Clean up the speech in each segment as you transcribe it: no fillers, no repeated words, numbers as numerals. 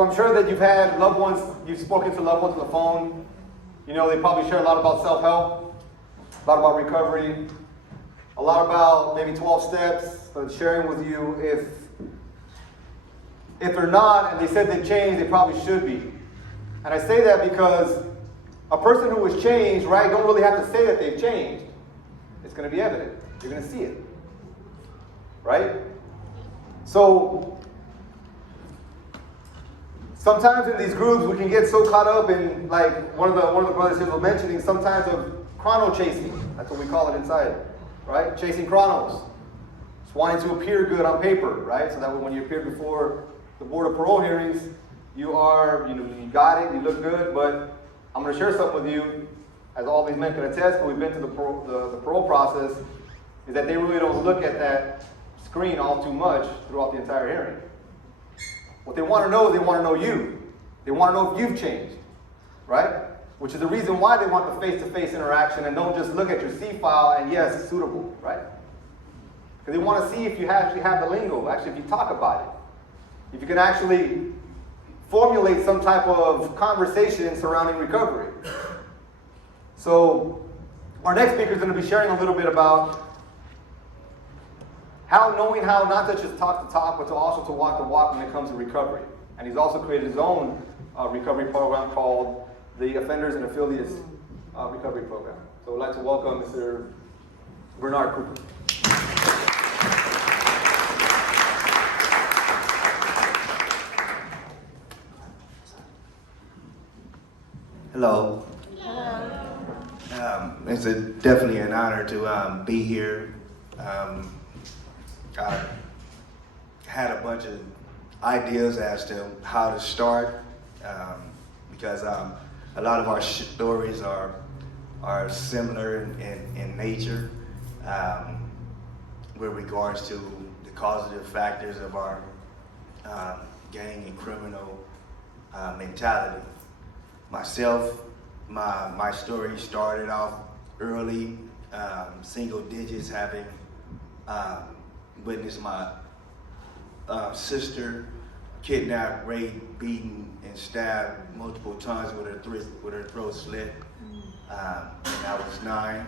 So I'm sure that you've had loved ones, you've spoken to loved ones on the phone. You know, they probably share a lot about self-help, a lot about recovery, a lot about maybe 12 steps, but sharing with you if they're not, and they said they've changed, they probably should be. And I say that because a person who has changed, right, don't really have to say that they've changed. It's going to be evident. You're going to see it. Right? So, sometimes in these groups we can get so caught up in, like one of the brothers here was mentioning, sometimes of chrono chasing. That's what we call it inside. Right? Chasing chronos. Just wanting to appear good on paper, right? So that when you appear before the Board of Parole hearings, you got it, you look good, but I'm going to share something with you, as all these men can attest, but we've been to the parole process, is that they really don't look at that screen all too much throughout the entire hearing. What they want to know is they want to know you. They want to know if you've changed, right? Which is the reason why they want the face-to-face interaction and don't just look at your C file and yes, suitable, right? Because they want to see if you actually have the lingo, actually if you talk about it. If you can actually formulate some type of conversation surrounding recovery. So our next speaker is going to be sharing a little bit about knowing how not to just talk the talk, but to also to walk the walk when it comes to recovery. And he's also created his own recovery program called the Offenders and Affiliates Recovery Program. So I'd like to welcome Mr. Bernard Cooper. Hello. It's definitely an honor to be here. I had a bunch of ideas as to how to start because a lot of our stories are similar in nature with regards to the causative factors of our gang and criminal mentality. Myself, my story started off early, single digits, having witnessed my sister kidnapped, raped, beaten, and stabbed multiple times with her throat slit. When I was 9.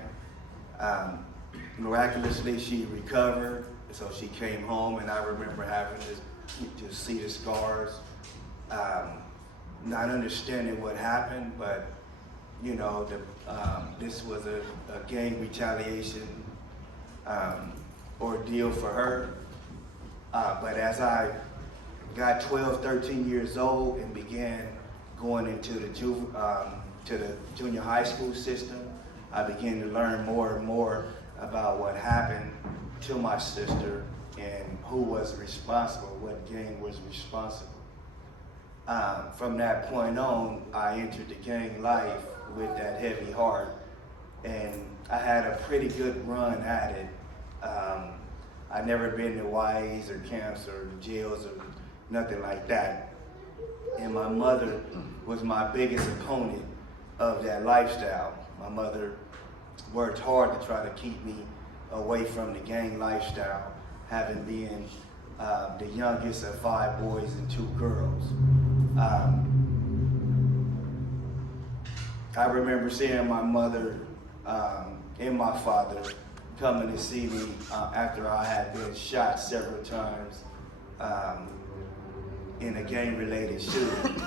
Miraculously, she recovered, so she came home, and I remember having to see the scars. Not understanding what happened, but you know, this was a gang retaliation ordeal for her. But as I got 12, 13 years old and began going into the junior high school system, I began to learn more and more about what happened to my sister and who was responsible, what gang was responsible. From that point on, I entered the gang life with that heavy heart, and I had a pretty good run at it. I'd never been to YAs or camps or jails or nothing like that. And my mother was my biggest opponent of that lifestyle. My mother worked hard to try to keep me away from the gang lifestyle, having been the youngest of 5 boys and 2 girls. I remember seeing my mother and my father coming to see me after I had been shot several times in a gang-related shooting.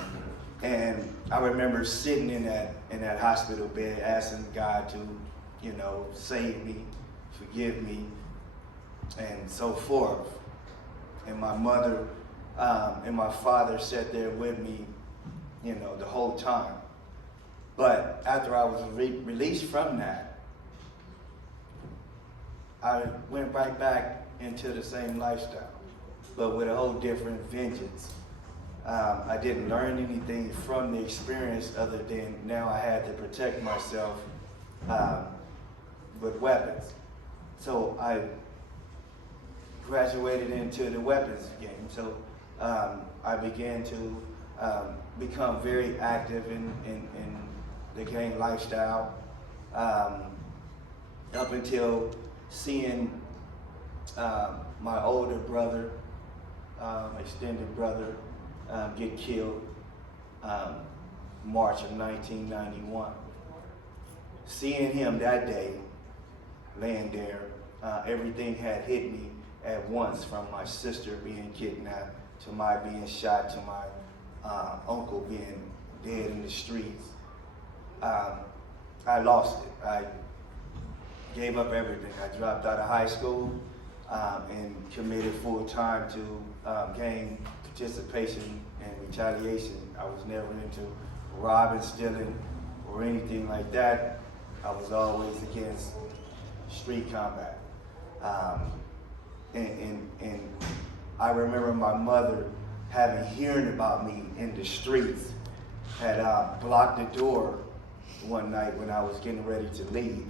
And I remember sitting in that hospital bed asking God to, you know, save me, forgive me, and so forth. And my mother and my father sat there with me, you know, the whole time. But after I was released from that, I went right back into the same lifestyle, but with a whole different vengeance. I didn't learn anything from the experience other than now I had to protect myself with weapons. So I graduated into the weapons game. So I began to become very active in the gang lifestyle up until seeing my older brother, extended brother, get killed March of 1991. Seeing him that day, laying there, everything had hit me at once, from my sister being kidnapped to my being shot to my uncle being dead in the streets. I lost it. I gave up everything. I dropped out of high school and committed full time to gang participation and retaliation. I was never into robbing, stealing, or anything like that. I was always against street combat. And I remember my mother hearing about me in the streets, had blocked the door one night when I was getting ready to leave.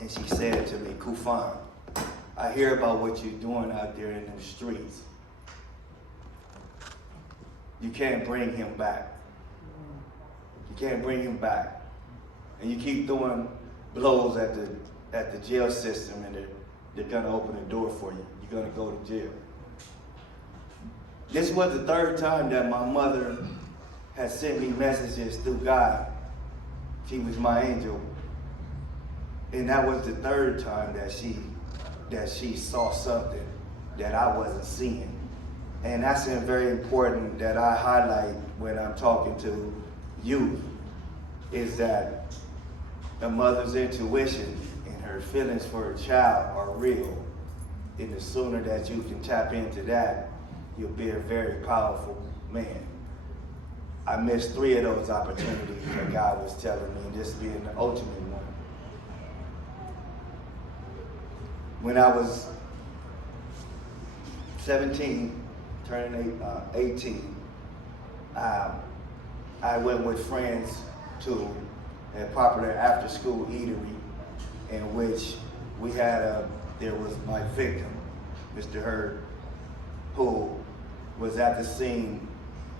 And she said to me, "Kufan, I hear about what you're doing out there in the streets. You can't bring him back. You can't bring him back. And you keep throwing blows at the jail system, and they're gonna open the door for you. You're gonna go to jail." This was the third time that my mother had sent me messages through God. She was my angel. And that was the third time that she saw something that I wasn't seeing. And that's very important that I highlight when I'm talking to youth, is that a mother's intuition and her feelings for her child are real. And the sooner that you can tap into that, you'll be a very powerful man. I missed 3 of those opportunities that God was telling me, and this being the ultimate one. When I was 17, turning 18, I went with friends to a popular after-school eatery in which we had there was my victim, Mr. Hurd, who was at the scene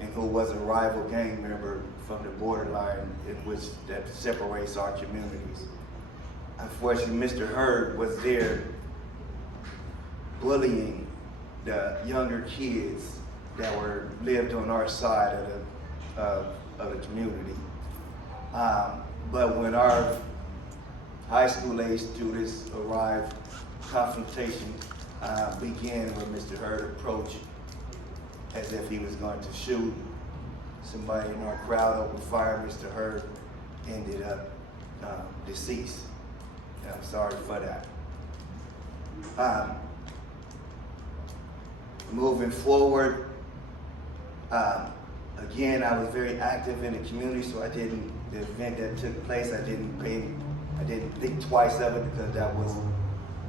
and who was a rival gang member from the borderline in which that separates our communities. Unfortunately, Mr. Hurd was there bullying the younger kids that lived on our side of the community. But when our high school age students arrived, confrontation began when Mr. Hurd approached as if he was going to shoot. Somebody in our crowd opened fire. Mr. Hurd ended up deceased. And I'm sorry for that. Moving forward, again, I was very active in the community, so the event that took place, I didn't think twice of it, because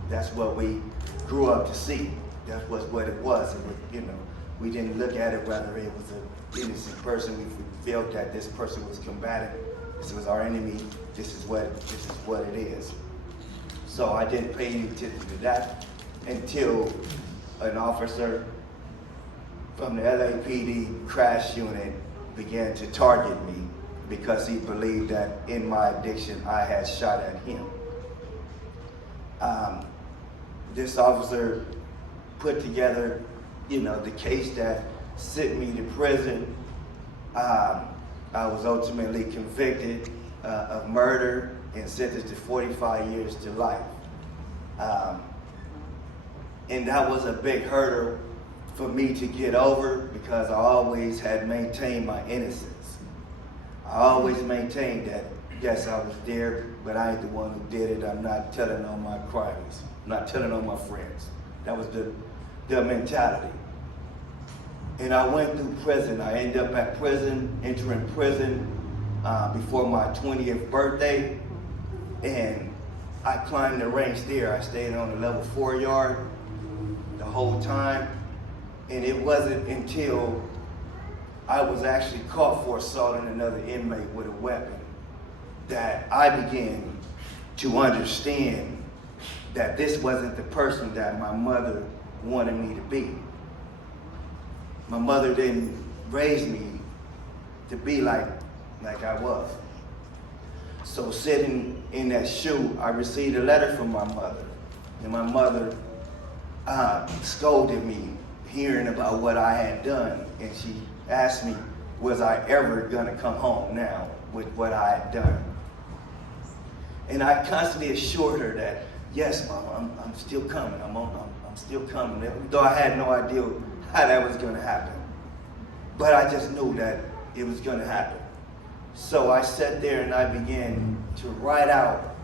that's what we grew up to see. That was what it was. And we didn't look at it whether it was an innocent person. We felt that this person was combative. This was our enemy. This is what it is. So I didn't pay any attention to that until an officer from the LAPD crash unit began to target me because he believed that in my addiction I had shot at him. This officer put together, the case that sent me to prison. I was ultimately convicted of murder and sentenced to 45 years to life. And that was a big hurdle for me to get over, because I always had maintained my innocence. I always maintained that, yes, I was there, but I ain't the one who did it. I'm not telling on my crimes. I'm not telling on my friends. That was the mentality. And I went through prison. I ended up at prison, entering prison before my 20th birthday. And I climbed the ranks there. I stayed on the level 4 yard the whole time. And it wasn't until I was actually caught for assaulting another inmate with a weapon that I began to understand that this wasn't the person that my mother wanted me to be. My mother didn't raise me to be like I was. So sitting in that shoe, I received a letter from my mother. And my mother scolded me, hearing about what I had done. And she asked me, was I ever gonna come home now with what I had done? And I constantly assured her that, yes, Mama, I'm still coming. I'm still coming. Though I had no idea how that was gonna happen. But I just knew that it was gonna happen. So I sat there and I began to write out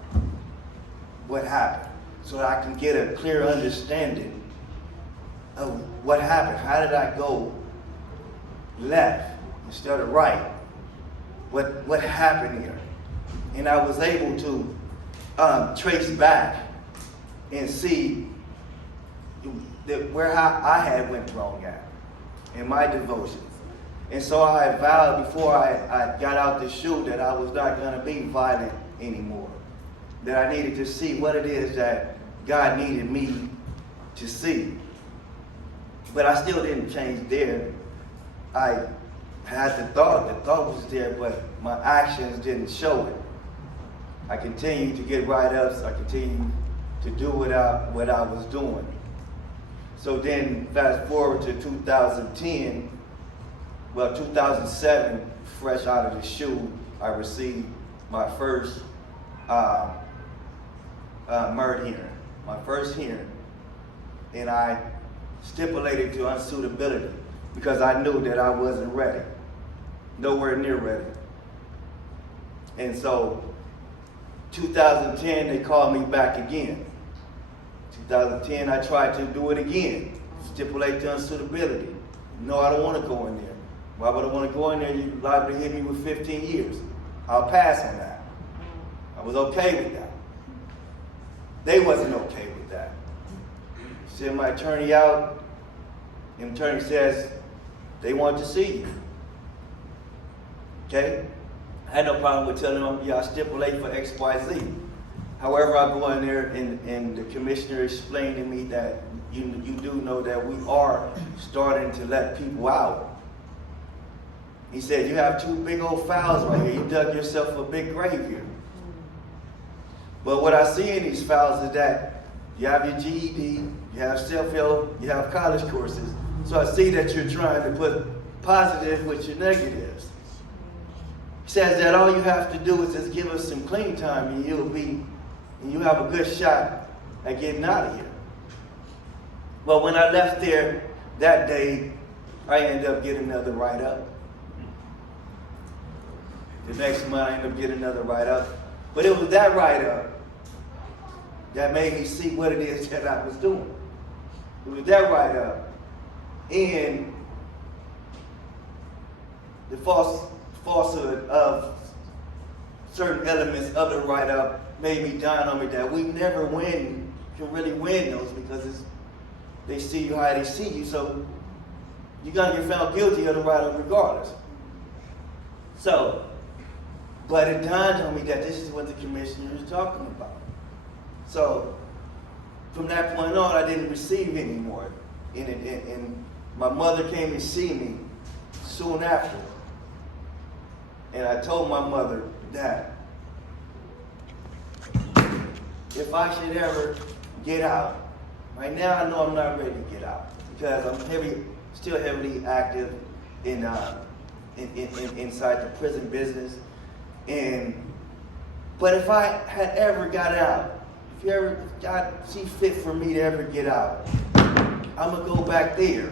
what happened so that I can get a clear understanding of what happened. How did I go left instead of right? What happened here? And I was able to trace back and see where I had went wrong at in my devotions. And so I vowed before I got out the chute that I was not going to be violent anymore. That I needed to see what it is that God needed me to see. But I still didn't change there. I had the thought was there, but my actions didn't show it. I continued to get write-ups. I continued to do what I was doing. So then, fast forward to 2010, 2007, fresh out of the chute, I received my first murder hearing, my first hearing, and I stipulated to unsuitability because I knew that I wasn't ready, nowhere near ready. And so 2010, they called me back again. 2010, I tried to do it again, stipulate to unsuitability. No, I don't want to go in there. Why would I want to go in there? You're liable to hit me with 15 years. I'll pass on that. I was okay with that. They wasn't okay with that. Send my attorney out, and the attorney says, they want to see you. Okay? I had no problem with telling them, yeah, I stipulate for X, Y, Z. However, I go in there and the commissioner explained to me that you do know that we are starting to let people out. He said, you have two big old fouls right here. You dug yourself a big grave here. But what I see in these files is that you have your GED, you have self-help, you have college courses. So I see that you're trying to put positive with your negatives. He says that all you have to do is just give us some clean time and you have a good shot at getting out of here. Well, when I left there that day, I ended up getting another write-up. The next month, I ended up getting another write-up. But it was that write-up that made me see what it is that I was doing. It was that write-up. And the falsehood of certain elements of the write-up made me dawn on me that we never can really win those because they see you how they see you. So you're going to get found guilty of the write-up regardless. So, but it dawned on me that this is what the commissioner is talking about. So, from that point on, I didn't receive anymore. And my mother came to see me soon after. And I told my mother that if I should ever get out, right now I know I'm not ready to get out because I'm still heavily active inside the prison business. But if I had ever got out, if you ever God see fit for me to ever get out, I'm gonna go back there.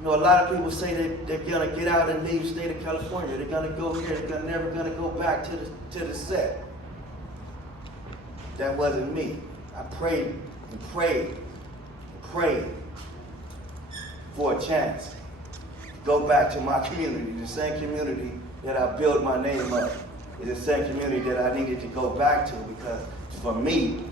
You know, a lot of people say that they're gonna get out and leave the state of California. They're gonna go here. They're never gonna go back to the set. That wasn't me. I prayed and prayed and prayed for a chance to go back to my community, the same community that I built my name up. It's the same community that I needed to go back to because for me,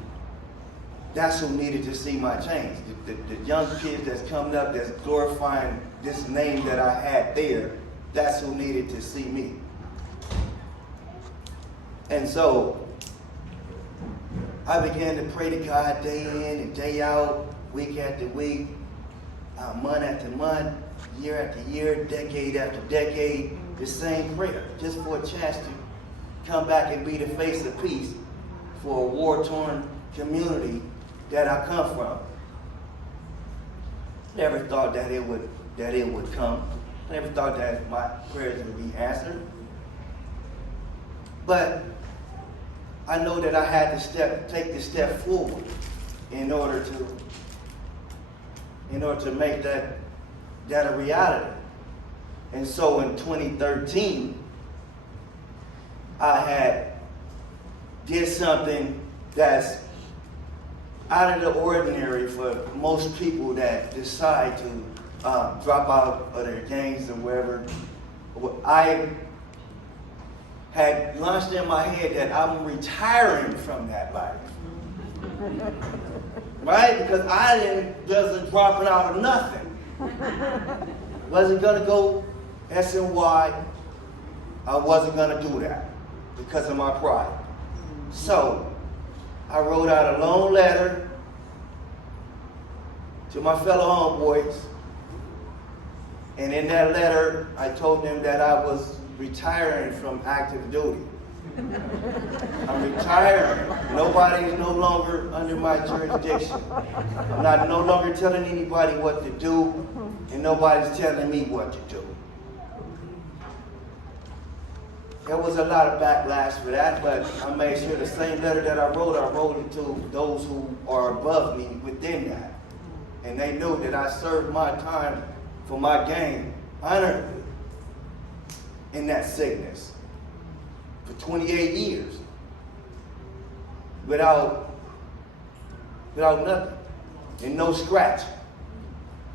that's who needed to see my change. The young kids that's coming up that's glorifying this name that I had there, that's who needed to see me. And so I began to pray to God day in and day out, week after week, month after month, year after year, decade after decade, the same prayer, just for a chance to come back and be the face of peace for a war-torn community that I come from. Never thought that it would come. I never thought that my prayers would be answered. But I know that I had to take the step forward in order to make that a reality. And so in 2013, I had did something that's out of the ordinary for most people that decide to drop out of their gangs or wherever. I had launched in my head that I'm retiring from that life. Right? Because I wasn't dropping out of nothing. Wasn't gonna go SNY. I wasn't gonna do that because of my pride. So I wrote out a long letter to my fellow homeboys, and in that letter I told them that I was retiring from active duty. I'm retiring. Nobody is no longer under my jurisdiction. I'm no longer telling anybody what to do, and nobody's telling me what to do. There was a lot of backlash for that, but I made sure the same letter that I wrote it to those who are above me within that. And they knew that I served my time for my gang honorably in that sickness for 28 years without nothing and no scratch.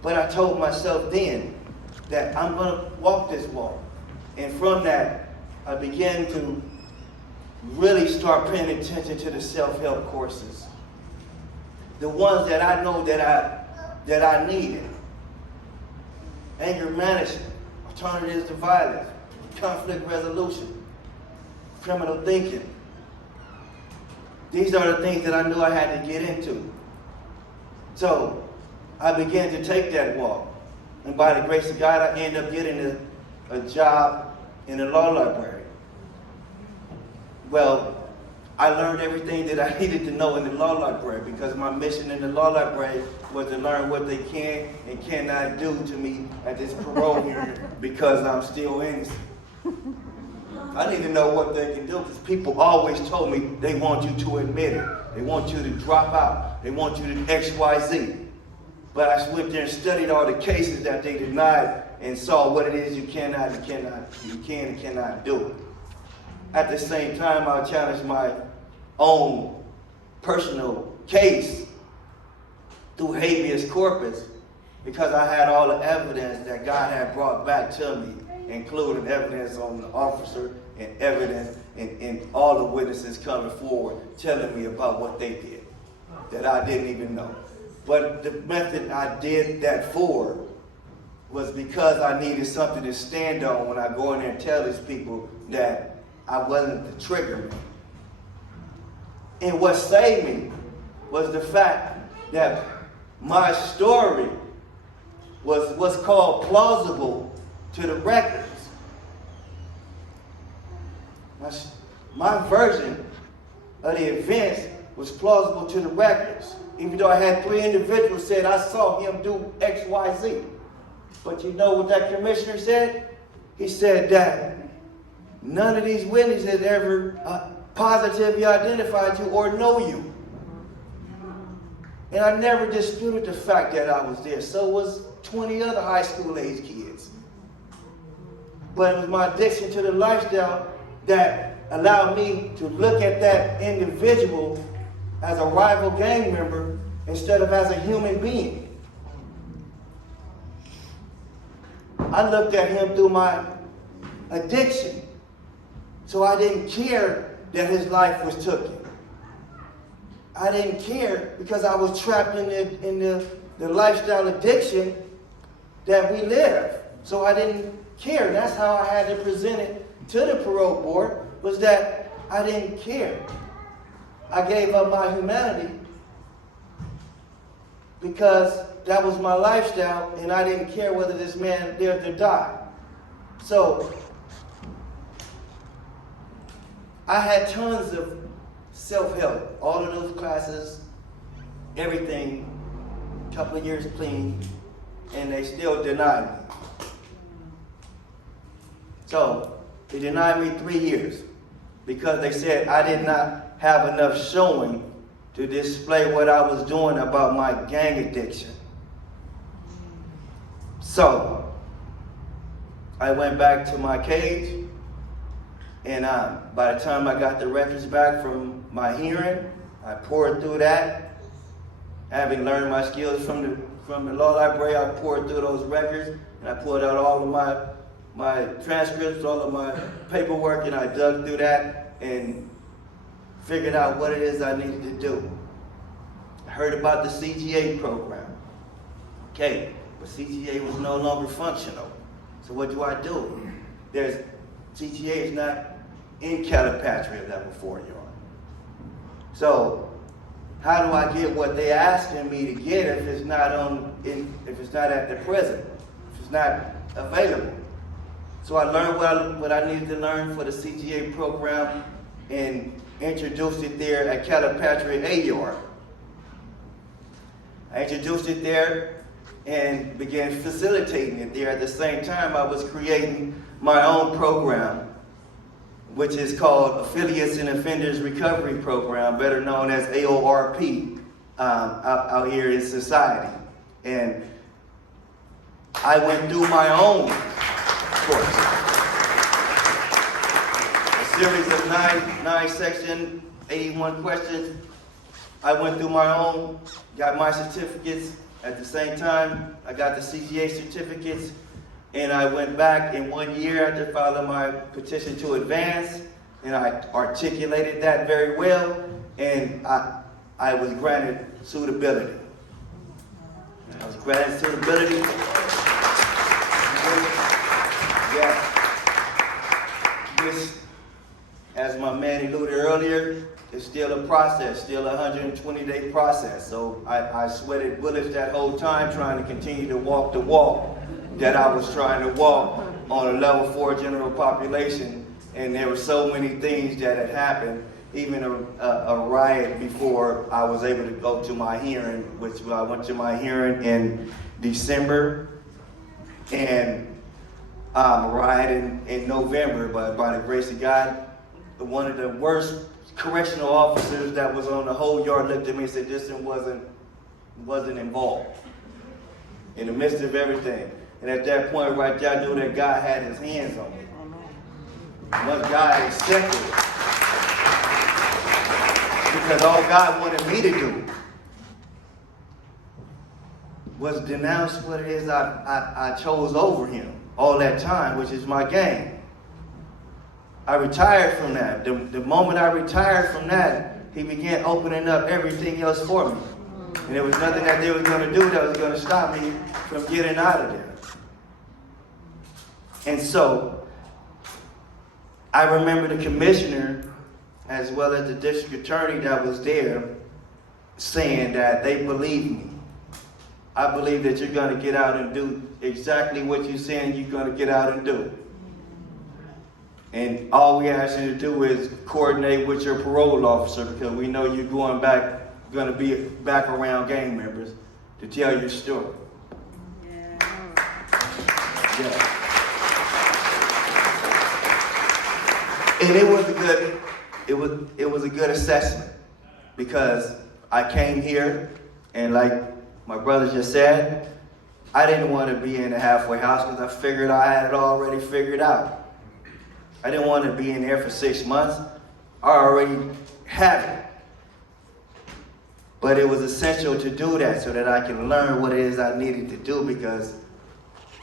But I told myself then that I'm going to walk this walk. And from that, I began to really start paying attention to the self-help courses. The ones that I know that I needed. Anger management, alternatives to violence, conflict resolution, criminal thinking. These are the things that I knew I had to get into. So I began to take that walk. And by the grace of God, I ended up getting a job in the law library. Well, I learned everything that I needed to know in the law library because my mission in the law library was to learn what they can and cannot do to me at this parole hearing because I'm still innocent. I need to know what they can do because people always told me they want you to admit it. They want you to drop out. They want you to X, Y, Z. But I went there and studied all the cases that they denied and saw what it is you can and cannot do. At the same time, I challenged my own personal case through habeas corpus because I had all the evidence that God had brought back to me, including evidence on the officer and evidence and all the witnesses coming forward telling me about what they did that I didn't even know. But the method I did that for was because I needed something to stand on when I go in there and tell these people that I wasn't the trigger man. And what saved me was the fact that my story was what's called plausible to the records. My version of the events was plausible to the records. Even though I had 3 individuals said I saw him do X, Y, Z. But you know what that commissioner said? He said that none of these witnesses ever positively identified you or know you. And I never disputed the fact that I was there. So was 20 other high school age kids. But it was my addiction to the lifestyle that allowed me to look at that individual as a rival gang member instead of as a human being. I looked at him through my addiction. So I didn't care that his life was taken. I didn't care because I was trapped in the lifestyle addiction that we live. So I didn't care. That's how I had to present it to the parole board, was that I didn't care. I gave up my humanity because that was my lifestyle and I didn't care whether this man lived or died. So I had tons of self-help, all of those classes, everything, a couple of years clean, and they still denied me. So they denied me 3 years because they said I did not have enough showing to display what I was doing about my gang addiction. So I went back to my cage, and by the time I got the records back from my hearing, I poured through that. Having learned my skills from the law library, I poured through those records, and I pulled out all of my transcripts, all of my paperwork, and I dug through that and figured out what it is I needed to do. I heard about the CGA program. Okay, but CGA was no longer functional. So what do I do? CGA is not in Calipatria level 4 yard. So how do I get what they asking me to get if it's not if it's not at the present, if it's not available? So I learned what I needed to learn for the CGA program and introduced it there at Calipatria A yard. I introduced it there and began facilitating it there. At the same time, I was creating my own program, which is called Affiliates and Offenders Recovery Program, better known as AORP, out here in society. And I went through my own course. A series of nine section, 81 questions. I went through my own, got my certificates. At the same time, I got the CGA certificates, and I went back in 1 year after filing my petition to advance, and I articulated that very well, and I was granted suitability. I was granted suitability. Yeah. Which, as my man alluded earlier, is still a process, still a 120-day process. So I sweated bullets that whole time trying to continue to walk the walk that I was trying to walk on a level 4 general population. And there were so many things that had happened, even a riot before I was able to go to my hearing, which I went to my hearing in December, and a riot in November. But by the grace of God, one of the worst correctional officers that was on the whole yard looked at me and said, this one wasn't involved in the midst of everything. And at that point right there, I knew that God had his hands on me. Once God accepted it, because all God wanted me to do was denounce what it is I chose over him all that time, which is my gang. I retired from that. The moment I retired from that, he began opening up everything else for me. And there was nothing that they were going to do that was going to stop me from getting out of there. And so, I remember the commissioner, as well as the district attorney that was there, saying that they believe me. I believe that you're going to get out and do exactly what you're saying you're going to get out and do. And all we ask you to do is coordinate with your parole officer, because we know you're going to be back around gang members to tell your story. Yeah. And it was a good assessment, because I came here, and like my brother just said, I didn't want to be in a halfway house because I figured I had it already figured out. I didn't want to be in there for 6 months. I already had it. But it was essential to do that so that I can learn what it is I needed to do, because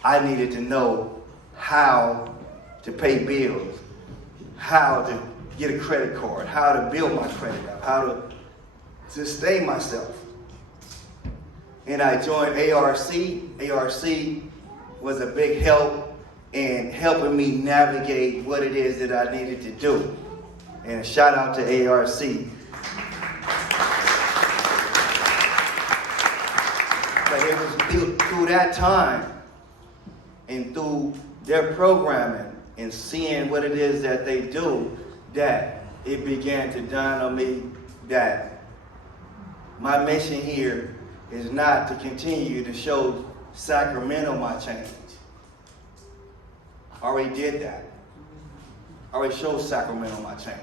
I needed to know how to pay bills, how to get a credit card, how to build my credit up, how to sustain myself. And I joined ARC. ARC was a big help in helping me navigate what it is that I needed to do. And a shout out to ARC. But it was through that time and through their programming and seeing what it is that they do that it began to dawn on me that my mission here is not to continue to show Sacramento my change. I already did that. I already showed Sacramento my change.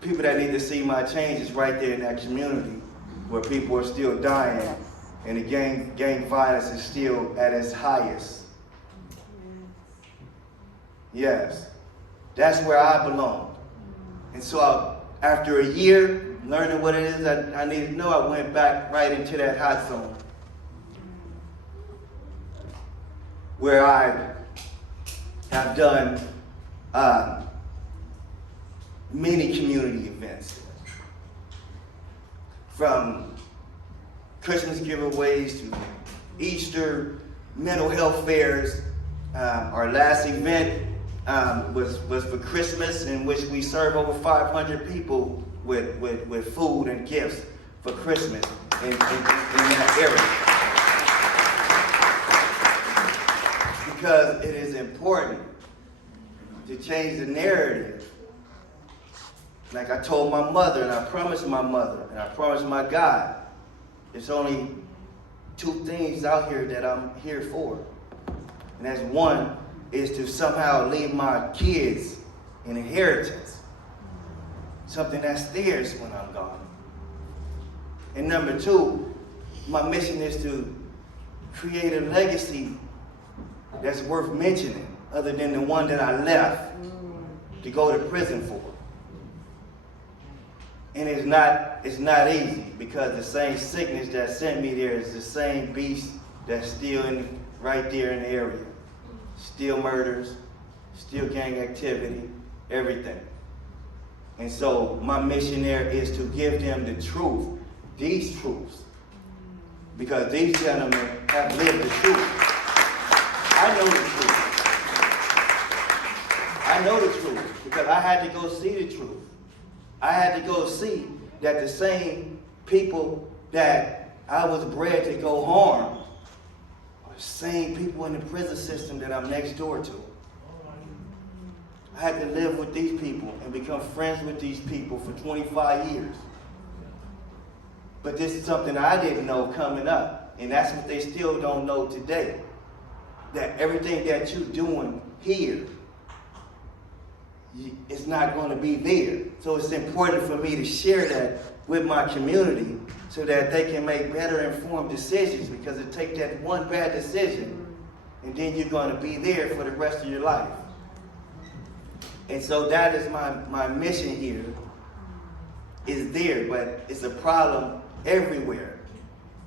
People that need to see my change is right there in that community where people are still dying and the gang violence is still at its highest. Yes, that's where I belong. And so after a year learning what it is that I needed to know, I went back right into that hot zone where I have done many community events, from Christmas giveaways to Easter, mental health fairs. Our last event was for Christmas, in which we served over 500 people with food and gifts for Christmas in that area. Because it is important to change the narrative. Like I told my mother, and I promised my mother, and I promised my God, there's only two things out here that I'm here for. And that's one, is to somehow leave my kids an inheritance. Something that's theirs when I'm gone. And number two, my mission is to create a legacy that's worth mentioning, other than the one that I left to go to prison for. And it's not easy, because the same sickness that sent me there is the same beast that's still right there in the area. Still murders, still gang activity, everything. And so my mission there is to give them the truth, these truths, because these gentlemen have lived the truth. I know the truth. I know the truth because I had to go see the truth. I had to go see that the same people that I was bred to go harm are the same people in the prison system that I'm next door to. I had to live with these people and become friends with these people for 25 years. But this is something I didn't know coming up, and that's what they still don't know today. That everything that you're doing here is not going to be there. So it's important for me to share that with my community so that they can make better informed decisions, because it takes that one bad decision and then you're going to be there for the rest of your life. And so that is my mission here, is there, but it's a problem everywhere.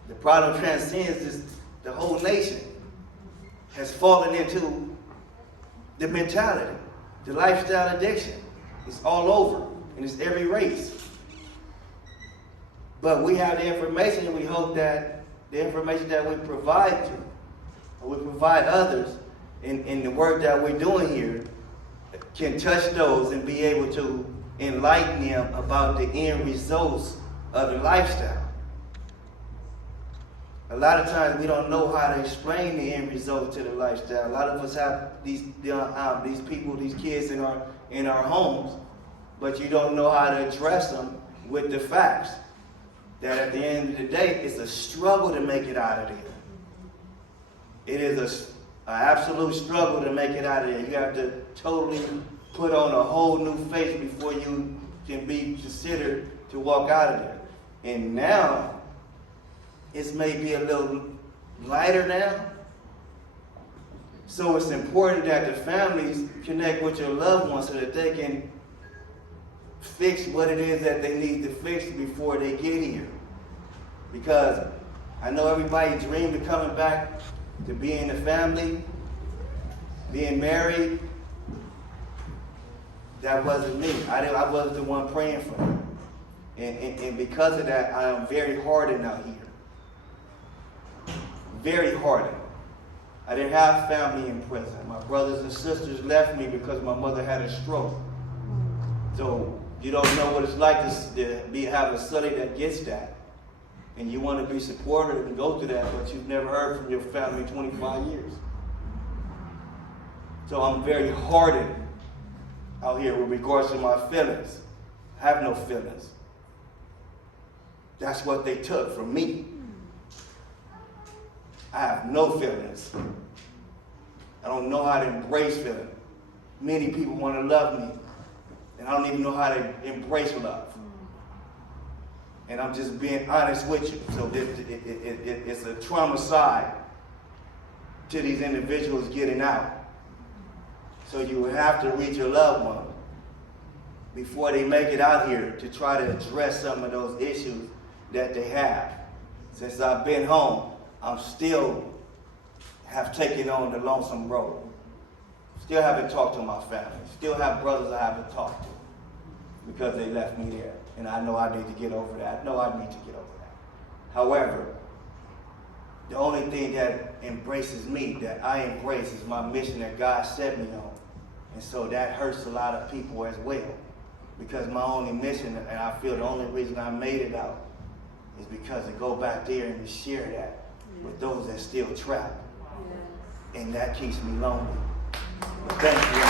The problem transcends the whole nation has fallen into the mentality, the lifestyle addiction. It's all over, and it's every race. But we have the information, and we hope that the information that we provide to, or we provide others in the work that we're doing here, can touch those and be able to enlighten them about the end results of the lifestyle. A lot of times we don't know how to explain the end result to the lifestyle. A lot of us have these people, these kids in our homes, but you don't know how to address them with the facts. That at the end of the day, it's a struggle to make it out of there. It is an absolute struggle to make it out of there. You have to totally put on a whole new face before you can be considered to walk out of there. And now, it's maybe a little lighter now. So it's important that the families connect with your loved ones so that they can fix what it is that they need to fix before they get here. Because I know everybody dreamed of coming back to being a family, being married. That wasn't me. I wasn't the one praying for them. And because of that, I am very hardened out here. Very hardened. I didn't have family in prison. My brothers and sisters left me because my mother had a stroke. So you don't know what it's like to have a son that gets that. And you want to be supportive and go through that, but you've never heard from your family in 25 years. So I'm very hardened out here with regards to my feelings. I have no feelings. That's what they took from me. I have no feelings. I don't know how to embrace feelings. many people want to love me, and I don't even know how to embrace love. And I'm just being honest with you. So it's a trauma side to these individuals getting out. So you have to reach your loved one before they make it out here to try to address some of those issues that they have. Since I've been home, I'm still have taken on the lonesome road. Still haven't talked to my family. Still have brothers I haven't talked to because they left me there. And I know I need to get over that. I know I need to get over that. However, the only thing that embraces me, that I embrace, is my mission that God set me on. And so that hurts a lot of people as well. Because my only mission, and I feel the only reason I made it out, is because to go back there and to share that with those that still trapped. And that keeps me lonely. But thank you.